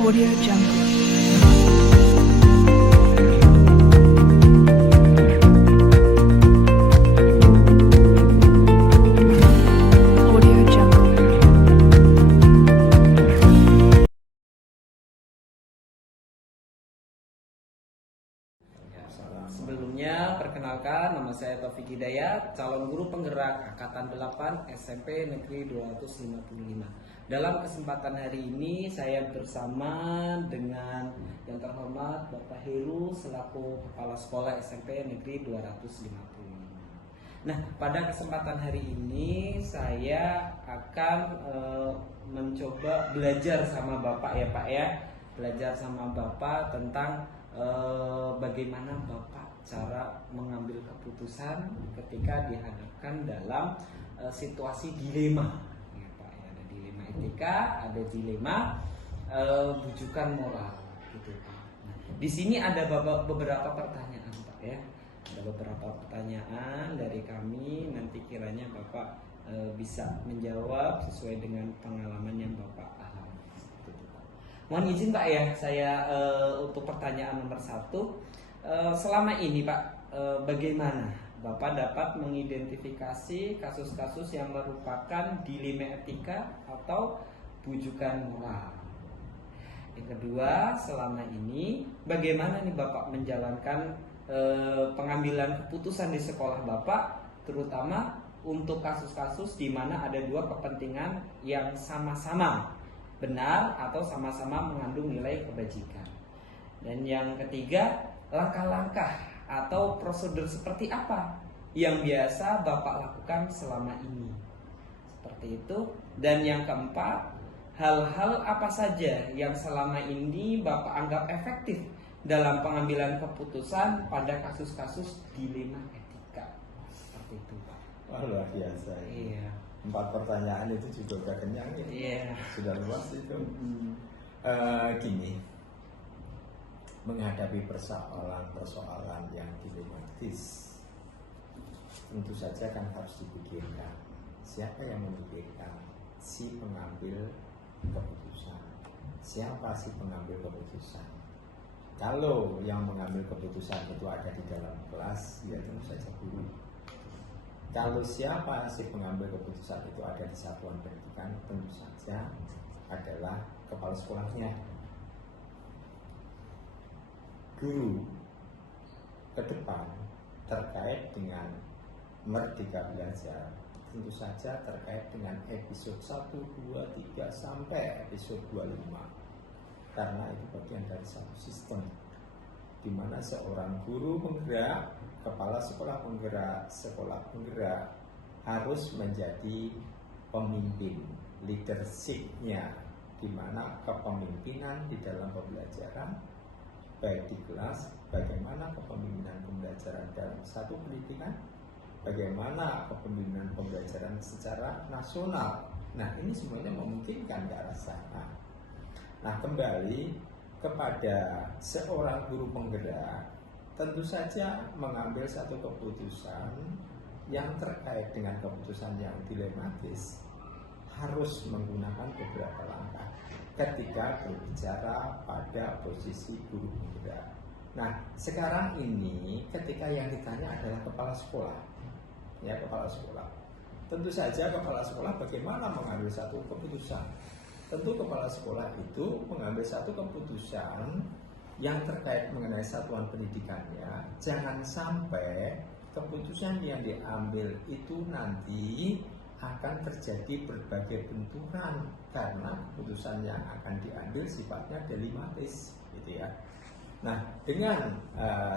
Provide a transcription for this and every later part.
Audio Jungle. Audio Jungle. Sebelumnya, perkenalkan, nama saya Taufik Hidayat, calon guru penggerak Angkatan 8 SMP Negeri 255. Dalam kesempatan hari ini, saya bersama dengan yang terhormat Bapak Heru selaku Kepala Sekolah SMP Negeri 255. Nah, pada kesempatan hari ini saya akan mencoba belajar sama Bapak ya Pak ya, belajar sama Bapak tentang bagaimana Bapak cara mengambil keputusan ketika dihadapkan dalam situasi dilema, ya Pak ya, ada dilema etika, ada dilema bujukan moral, gitu Pak. Nah, di sini ada beberapa pertanyaan Pak ya, ada beberapa pertanyaan dari kami, nanti kiranya Bapak bisa menjawab sesuai dengan pengalaman yang Bapak alami. Mohon izin Pak ya, saya untuk pertanyaan nomor 1, selama ini Pak, bagaimana Bapak dapat mengidentifikasi kasus-kasus yang merupakan dilema etika atau bujukan moral? Yang kedua, selama ini bagaimana nih Bapak menjalankan pengambilan keputusan di sekolah Bapak, terutama untuk kasus-kasus di mana ada dua kepentingan yang sama-sama benar atau sama-sama mengandung nilai kebajikan. Dan yang ketiga, langkah-langkah atau prosedur seperti apa yang biasa Bapak lakukan selama ini, seperti itu. Dan yang keempat, hal-hal apa saja yang selama ini Bapak anggap efektif dalam pengambilan keputusan pada kasus-kasus dilema etika, seperti itu Pak. Wah, luar biasa. Iya. 4 pertanyaan itu juga udah kenyang ya. Iya. Sudah luas itu. Gini, menghadapi persoalan-persoalan yang dilematis, tentu saja kan harus dipikirkan siapa yang memikirkan, si pengambil keputusan. Siapa si pengambil keputusan? Kalau yang mengambil keputusan itu ada di dalam kelas, ya tentu saja guru. Kalau siapa si pengambil keputusan itu ada di satuan pendidikan, tentu saja adalah kepala sekolahnya. Guru ke depan terkait dengan Merdeka Belajar, tentu saja terkait dengan episode 1, 2, 3 sampai episode 25. Karena itu bagian dari satu sistem di mana seorang guru penggerak, kepala sekolah penggerak harus menjadi pemimpin, leadership-nya, di mana kepemimpinan di dalam pembelajaran baik di kelas, bagaimana kepemimpinan pembelajaran dalam satu pendidikan, bagaimana kepemimpinan pembelajaran secara nasional. Nah, ini semuanya memungkinkan ke arah sana. Nah, kembali kepada seorang guru penggerak, tentu saja mengambil satu keputusan yang terkait dengan keputusan yang dilematis harus menggunakan beberapa langkah ketika berbicara pada posisi guru penggerak. Nah, sekarang ini ketika yang ditanya adalah kepala sekolah, ya kepala sekolah. Tentu saja kepala sekolah bagaimana mengambil satu keputusan. Tentu kepala sekolah itu mengambil satu keputusan yang terkait mengenai satuan pendidikannya. Jangan sampai keputusan yang diambil itu nanti akan terjadi berbagai benturan karena keputusan yang akan diambil sifatnya dilematis, gitu ya. Nah, dengan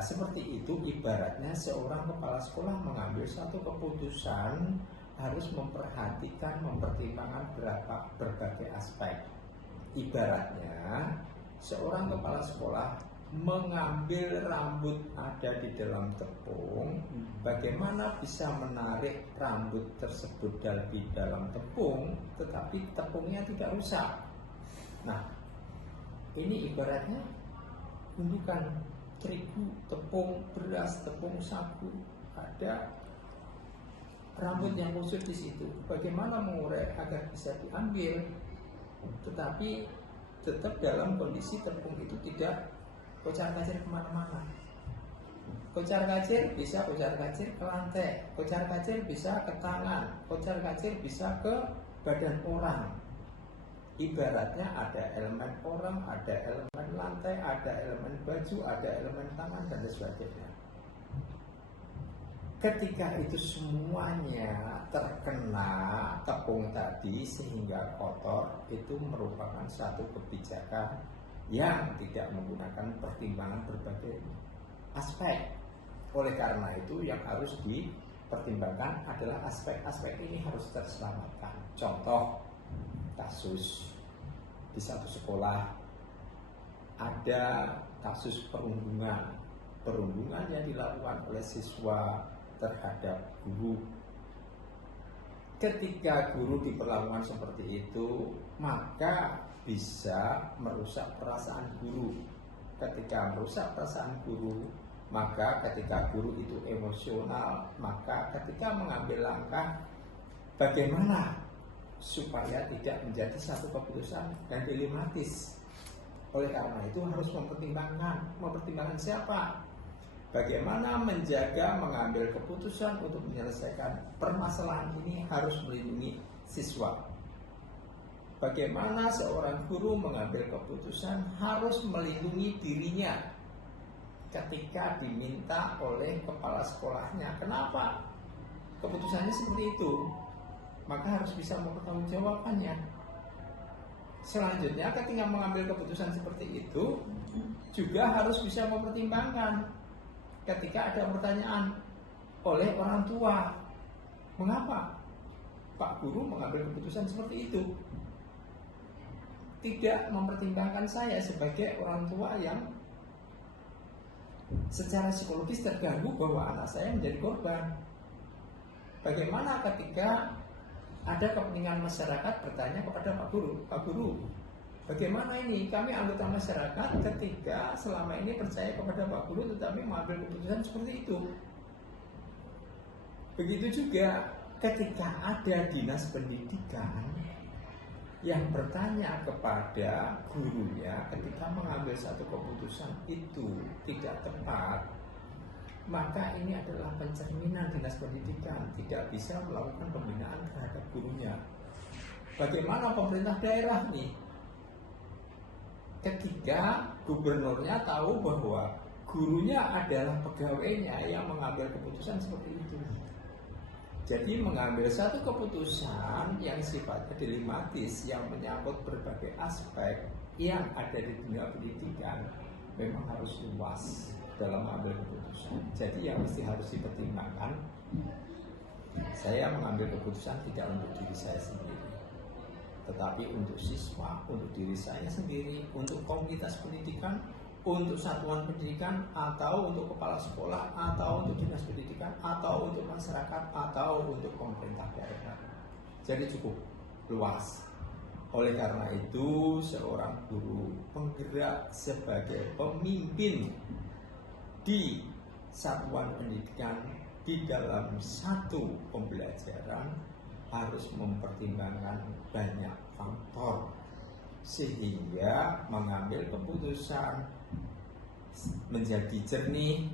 seperti itu, ibaratnya seorang kepala sekolah mengambil satu keputusan harus memperhatikan, mempertimbangkan berbagai aspek. Ibaratnya seorang kepala sekolah mengambil rambut ada di dalam tepung, bagaimana bisa menarik rambut tersebut di dalam tepung, tetapi tepungnya tidak rusak. Nah, ini ibaratnya gundukan terigu, tepung beras, tepung sagu, ada rambut yang kusut di situ. Bagaimana mengurai agar bisa diambil, tetapi tetap dalam kondisi tepung itu tidak kocar-kacir kemana-mana. Kocar-kacir bisa kocar-kacir ke lantai, kocar-kacir bisa ke tangan, kocar-kacir bisa ke badan orang. Ibaratnya ada elemen orang, ada elemen lantai, ada elemen baju, ada elemen tangan, dan sebagainya. Ketika itu semuanya terkena tepung tadi sehingga kotor, itu merupakan satu kebijakan yang tidak menggunakan pertimbangan berbagai aspek. Oleh karena itu yang harus dipertimbangkan adalah aspek-aspek ini harus terselamatkan. Contoh kasus di satu sekolah ada kasus perundungan yang dilakukan oleh siswa terhadap guru. Ketika guru diperlakukan seperti itu, maka bisa merusak perasaan guru. Ketika merusak perasaan guru, maka ketika guru itu emosional, maka ketika mengambil langkah bagaimana supaya tidak menjadi satu keputusan dan dilematis. Oleh karena itu harus mempertimbangkan siapa? Bagaimana menjaga mengambil keputusan untuk menyelesaikan permasalahan ini harus melindungi siswa. Bagaimana seorang guru mengambil keputusan harus melindungi dirinya ketika diminta oleh kepala sekolahnya. Kenapa keputusannya seperti itu? Maka harus bisa mempertanggungjawabkannya. Selanjutnya ketika mengambil keputusan seperti itu juga harus bisa mempertimbangkan ketika ada pertanyaan oleh orang tua, mengapa Pak Guru mengambil keputusan seperti itu? Tidak mempertimbangkan saya sebagai orang tua yang secara psikologis terganggu bahwa anak saya menjadi korban. Bagaimana ketika ada kepentingan masyarakat bertanya kepada Pak Guru, bagaimana ini? Kami anggota masyarakat ketika selama ini percaya kepada Pak Guru tetapi mengambil keputusan seperti itu. Begitu juga ketika ada dinas pendidikan yang bertanya kepada gurunya ketika mengambil satu keputusan itu tidak tepat, maka ini adalah pencerminan dinas pendidikan tidak bisa melakukan pembinaan terhadap gurunya. Bagaimana pemerintah daerah nih? Ketika gubernurnya tahu bahwa gurunya adalah pegawainya yang mengambil keputusan seperti itu. Jadi mengambil satu keputusan yang sifatnya dilematis, yang menyangkut berbagai aspek yang ada di dunia pendidikan, memang harus luas dalam mengambil keputusan. Jadi yang mesti harus dipertimbangkan, saya mengambil keputusan tidak untuk diri saya sendiri, tetapi untuk siswa, untuk diri saya sendiri, untuk komunitas pendidikan, untuk satuan pendidikan, atau untuk kepala sekolah, atau untuk dinas pendidikan, atau untuk masyarakat, atau untuk pemerintah daerah. Jadi cukup luas. Oleh karena itu, seorang guru penggerak sebagai pemimpin di satuan pendidikan di dalam satu pembelajaran harus mempertimbangkan banyak faktor sehingga mengambil keputusan menjadi jernih,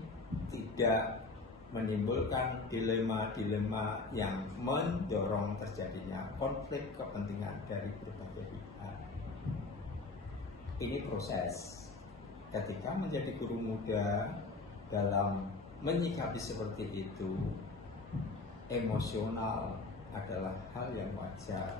tidak menimbulkan dilema-dilema yang mendorong terjadinya konflik kepentingan dari berbagai pihak. Ini proses. Ketika menjadi guru muda, dalam menyikapi seperti itu, emosional adalah hal yang wajar.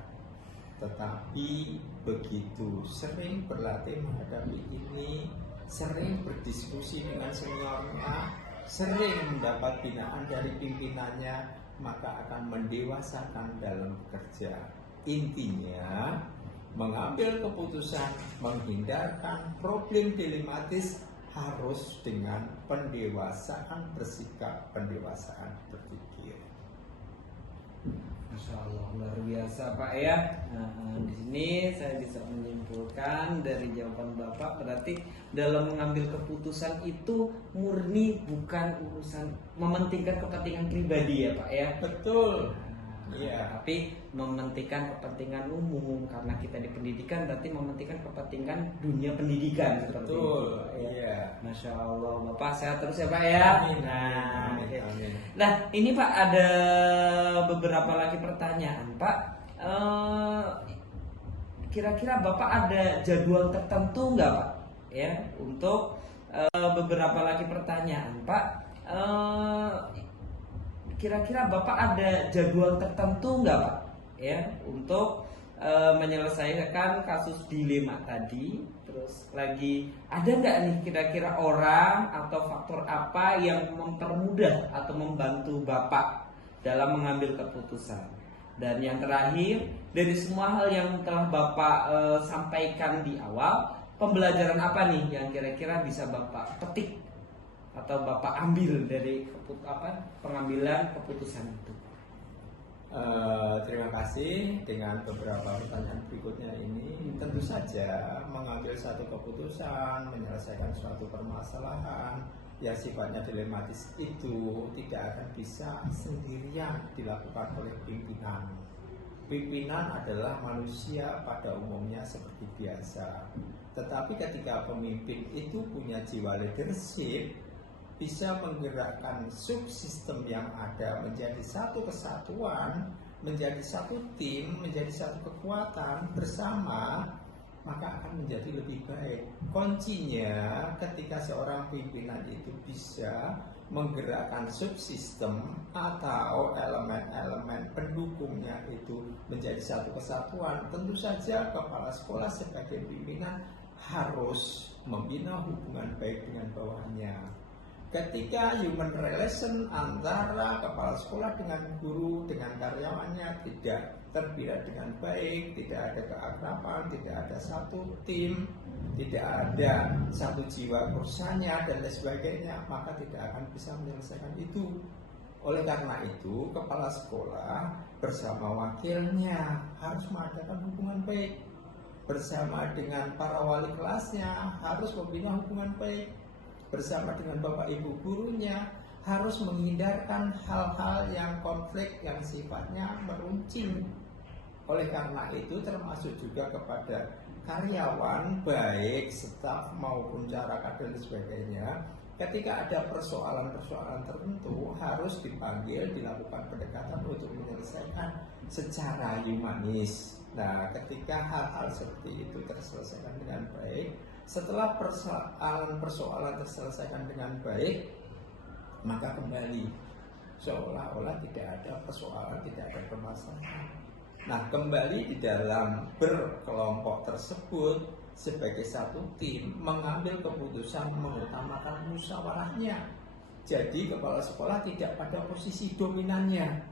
Tetapi begitu sering berlatih menghadapi ini, sering berdiskusi dengan seniornya, sering mendapat binaan dari pimpinannya, maka akan mendewasakan dalam bekerja. Intinya, mengambil keputusan, menghindarkan problem dilematis harus dengan pendewasaan bersikap, pendewasaan berpikir. Masya Allah, luar biasa Pak ya. Nah, di sini saya bisa menyimpulkan dari jawaban Bapak, berarti dalam mengambil keputusan itu murni bukan urusan mementingkan kepentingan pribadi ya Pak ya. Betul. Iya. Tapi mementingkan kepentingan umum, karena kita di pendidikan berarti mementingkan kepentingan dunia pendidikan seperti itu. Betul. Ya. Iya. Masya Allah, Bapak sehat terus ya Pak ya. Amin. Nah, Amin. oke. Amin. Nah, ini Pak ada beberapa lagi pertanyaan Pak. Kira-kira Bapak ada jadwal tertentu nggak Pak? Ya, untuk beberapa lagi pertanyaan Pak. Kira-kira Bapak ada jadwal tertentu nggak Pak? Ya, untuk menyelesaikan kasus dilema tadi. Terus lagi ada nggak nih kira-kira orang atau faktor apa yang mempermudah atau membantu Bapak dalam mengambil keputusan? Dan yang terakhir, dari semua hal yang telah Bapak sampaikan di awal, pembelajaran apa nih yang kira-kira bisa Bapak petik atau Bapak ambil dari pengambilan keputusan itu? Terima kasih. Dengan beberapa pertanyaan berikutnya ini, tentu saja mengambil satu keputusan, menyelesaikan suatu permasalahan yang sifatnya dilematis itu tidak akan bisa sendirian dilakukan oleh pimpinan. Pimpinan adalah manusia pada umumnya seperti biasa. Tetapi ketika pemimpin itu punya jiwa leadership, bisa menggerakkan subsistem yang ada menjadi satu kesatuan, menjadi satu tim, menjadi satu kekuatan bersama, maka akan menjadi lebih baik. Kuncinya ketika seorang pimpinan itu bisa menggerakkan subsistem atau elemen-elemen pendukungnya itu menjadi satu kesatuan, tentu saja kepala sekolah sebagai pimpinan harus membina hubungan baik dengan bawahannya. Ketika human relation antara kepala sekolah dengan guru, dengan karyawannya tidak terbirak dengan baik, tidak ada keakraban, tidak ada satu tim, tidak ada satu jiwa kursanya dan lain sebagainya, maka tidak akan bisa menyelesaikan itu. Oleh karena itu, kepala sekolah bersama wakilnya harus mengadakan hubungan baik, bersama dengan para wali kelasnya harus membina hubungan baik, bersama dengan bapak ibu gurunya harus menghindarkan hal-hal yang konflik yang sifatnya meruncing. Oleh karena itu termasuk juga kepada karyawan baik staf maupun cara kader dan sebagainya, ketika ada persoalan-persoalan tertentu harus dipanggil, dilakukan pendekatan untuk menyelesaikan secara humanis. Nah, ketika hal-hal seperti itu terselesaikan dengan baik, setelah persoalan-persoalan terselesaikan dengan baik, maka kembali seolah-olah tidak ada persoalan, tidak ada permasalahan. Nah, kembali di dalam berkelompok tersebut sebagai satu tim mengambil keputusan mengutamakan musyawarahnya. Jadi kepala sekolah tidak pada posisi dominannya.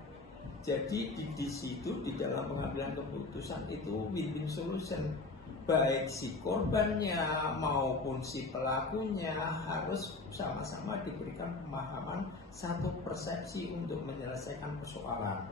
Jadi di situ di dalam pengambilan keputusan itu win-win solution. Baik si korbannya maupun si pelakunya harus sama-sama diberikan pemahaman, satu persepsi untuk menyelesaikan persoalan.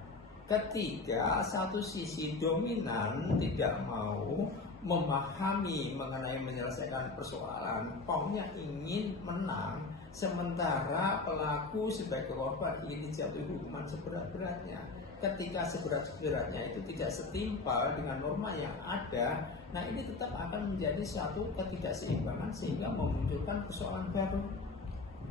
Ketika satu sisi dominan tidak mau memahami mengenai menyelesaikan persoalan, pokoknya ingin menang, sementara pelaku sebagai korban ingin dijatuhi hukuman seberat-beratnya. Ketika seberat-beratnya itu tidak setimpal dengan norma yang ada, nah ini tetap akan menjadi suatu ketidakseimbangan sehingga memunculkan persoalan baru.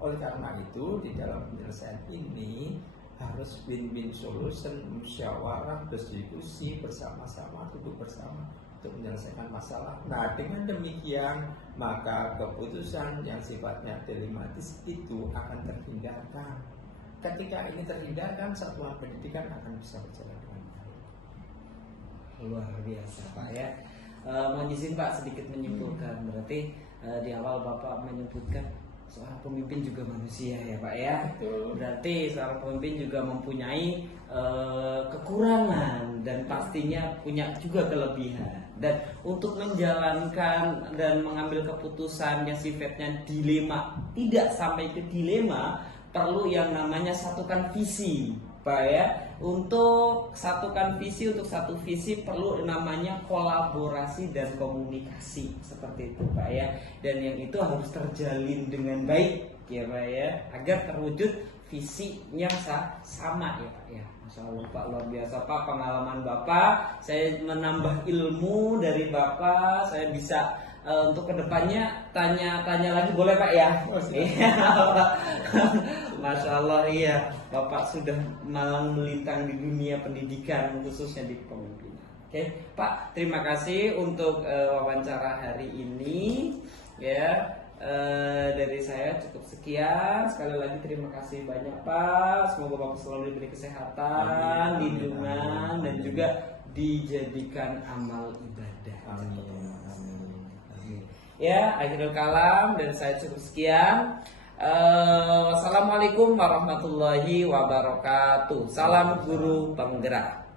Oleh karena itu di dalam penyelesaian ini harus win-win solution, musyawarah, berdiskusi bersama-sama, duduk bersama untuk menyelesaikan masalah. Nah, dengan demikian maka keputusan yang sifatnya dilematis itu akan terhindarkan. Ketika ini terhindarkan, satuan pendidikan akan bisa berjalan dengan baik. Luar biasa Pak ya. Mohon izin Pak sedikit menyimpulkan. Berarti di awal Bapak menyebutkan seorang pemimpin juga manusia ya Pak ya. Betul. Berarti seorang pemimpin juga mempunyai kekurangan dan pastinya punya juga kelebihan. Dan untuk menjalankan dan mengambil keputusan yang sifatnya dilema, tidak sampai ke dilema, perlu yang namanya satukan visi Pak ya. Untuk satukan visi, untuk satu visi perlu namanya kolaborasi dan komunikasi seperti itu Pak ya. Dan yang itu harus terjalin dengan baik ya Pak ya, agar terwujud visinya sama ya Pak ya. Masya Allah Pak, luar biasa Pak pengalaman Bapak. Saya menambah ilmu dari Bapak. Saya bisa untuk kedepannya tanya-tanya lagi boleh Pak ya? Iya Pak. Masya Allah iya. Bapak sudah malang melintang di dunia pendidikan khususnya di kepemimpinan. Oke Pak, terima kasih untuk wawancara hari ini ya. Dari saya cukup sekian. Sekali lagi terima kasih banyak Pak. Semoga Bapak selalu diberi kesehatan, lindungan dan juga dijadikan amal ibadah. Amin. Ya, akhirul kalam dan saya cukup sekian. Wassalamualaikum warahmatullahi wabarakatuh. Salam guru penggerak.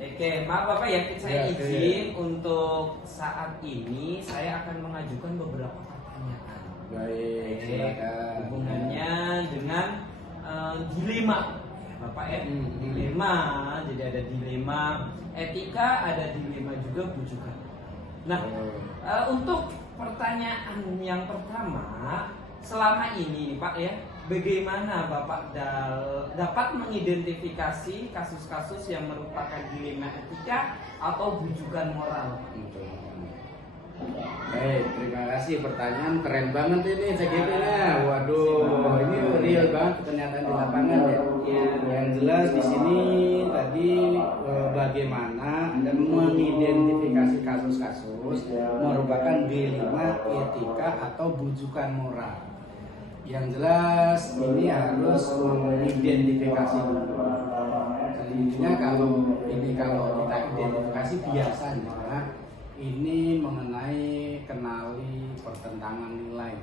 Oke, maaf Bapak ya, saya izin untuk saat ini saya akan mengajukan beberapa pertanyaan. Baik, silakan. Hubungannya dengan dilema, Bapak ya, dilema. Jadi ada dilema etika, ada dilema juga bujukan. Nah, untuk pertanyaan yang pertama, selama ini Pak ya, bagaimana Bapak dapat mengidentifikasi kasus-kasus yang merupakan dilema etika atau bujukan moral? Baik, terima kasih. Pertanyaan keren banget ini CGP-nya. Waduh, ini real banget kenyataan di lapangan ya. Yang jelas di sini tadi bagaimana Anda mengidentifikasi kasus-kasus merupakan dilema etika atau bujukan moral. Yang jelas ini harus mengidentifikasi dulu. Selanjutnya kalau kita identifikasi biasanya ini mengenai kenali pertentangan nilai.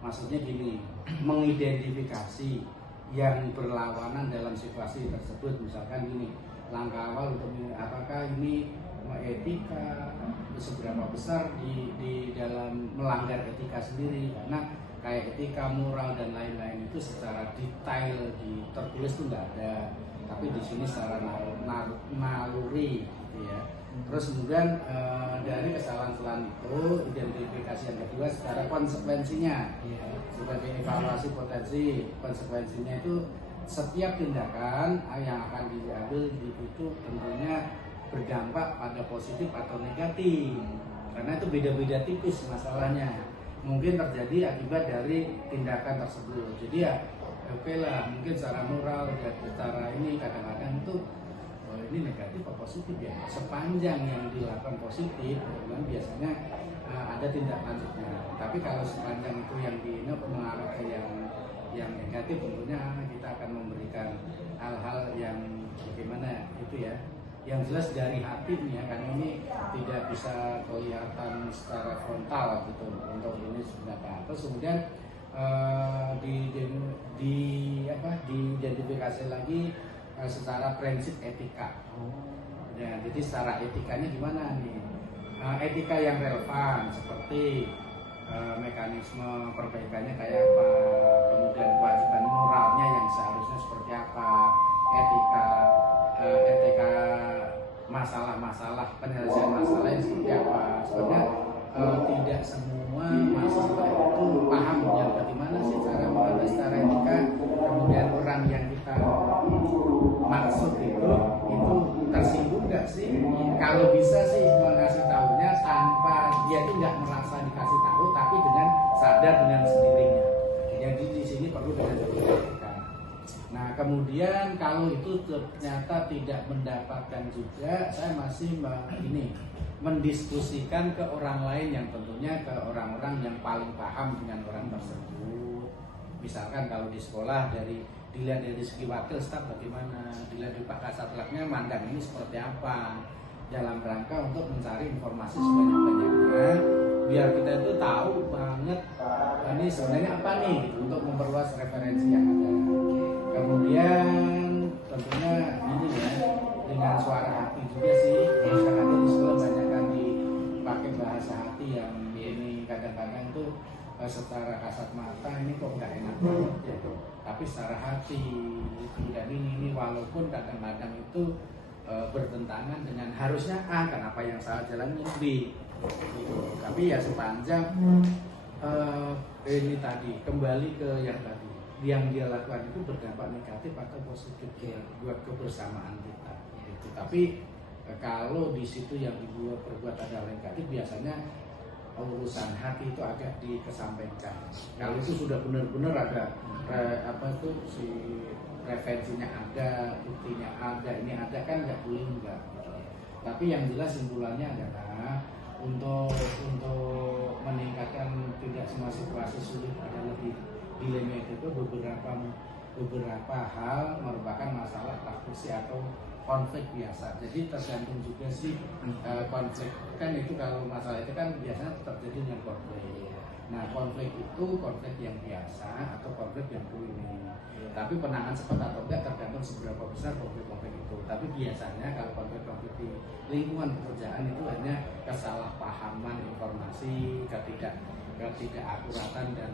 Maksudnya gini, mengidentifikasi yang berlawanan dalam situasi tersebut. Misalkan gini, langkah awal untuk apakah ini etika, seberapa besar di dalam melanggar etika sendiri, karena kayak etika, moral dan lain-lain itu secara detail tertulis itu tidak ada, tapi di sini secara naluri gitu ya. Terus kemudian dari kesalahan-kesalahan itu identifikasi yang kedua secara konsekuensinya, sebagai evaluasi potensi. Konsekuensinya itu setiap tindakan yang akan diambil itu tentunya berdampak pada positif atau negatif, karena itu beda-beda tipis masalahnya. Mungkin terjadi akibat dari tindakan tersebut. Jadi ya oke lah, mungkin secara moral ya, secara ini kadang-kadang itu ini negatif atau positif ya. Sepanjang yang dilakukan positif, memang biasanya ada tindak lanjutnya. Tapi kalau sepanjang itu yang mengarah ke yang negatif, tentunya kita akan memberikan hal-hal yang bagaimana itu ya. Yang jelas dari hati ya, karena ini tidak bisa kelihatan secara frontal gitu untuk ini sebenarnya. Terus kemudian diidentifikasi lagi secara prinsip etika. Ya, jadi secara etikanya gimana nih? Etika yang relevan seperti mekanisme perbaikannya kayak apa, kemudian kewajiban moralnya yang seharusnya seperti apa, etika masalah-masalah, penyelesaian masalah yang seperti apa. Sebenarnya tidak semua mahasiswa itu paham yang bagaimana sih cara mengatur secara etika, kemudian orang yang kita maksud itu tersinggung nggak sih? Kalau bisa sih mengasih tahunya tanpa dia itu nggak merasa dikasih tahu, tapi dengan sadar dengan sendirinya. Jadi di sini perlu dengan etika. Nah kemudian kalau itu ternyata tidak mendapatkan juga, saya masih mendiskusikan ke orang lain yang tentunya ke orang-orang yang paling paham dengan orang tersebut. Misalkan kalau di sekolah dilihat dari segi wakil staf bagaimana, dilihat di Pak Kasatlannya mandang ini seperti apa, dalam rangka untuk mencari informasi sebanyak-banyaknya biar kita itu tahu banget ini sebenarnya apa nih gitu, untuk memperluas referensi yang ada. Kemudian tentunya ini ya, dengan suara hati juga sih, bahasa hati di sekolah banyak kan dipakai bahasa hati yang ini kadang-kadang tuh secara kasat mata ini kok nggak enak banget ya, tapi secara hati itu. Dan ini walaupun kadang-kadang itu bertentangan dengan harusnya A, kenapa yang salah jalannya B gitu. Tapi ya sepanjang ini tadi kembali ke yang tadi yang dia lakukan itu berdampak negatif atau positif buat kebersamaan kita gitu. Tapi kalau di situ yang dibuat perbuat ada negatif, biasanya urusan hati itu agak dikesampingkan. Kalau itu sudah benar-benar ada apa itu si referensinya ada, buktinya ada, ini ada, kan nggak boleh enggak. Tapi yang jelas simpulannya adalah untuk meningkatkan tidak semua situasi sulit adalah dilema itu beberapa hal merupakan masalah praktisi atau konflik biasa. Jadi tergantung juga sih konflik kan itu, kalau masalah itu kan biasanya terjadi dengan konflik. Nah konflik itu konflik yang biasa atau konflik yang kronis. Tapi penanganan cepat atau enggak tergantung seberapa besar konflik-konflik itu. Tapi biasanya kalau konflik-konflik di lingkungan pekerjaan itu hanya kesalahpahaman informasi, ketidakakuratan dan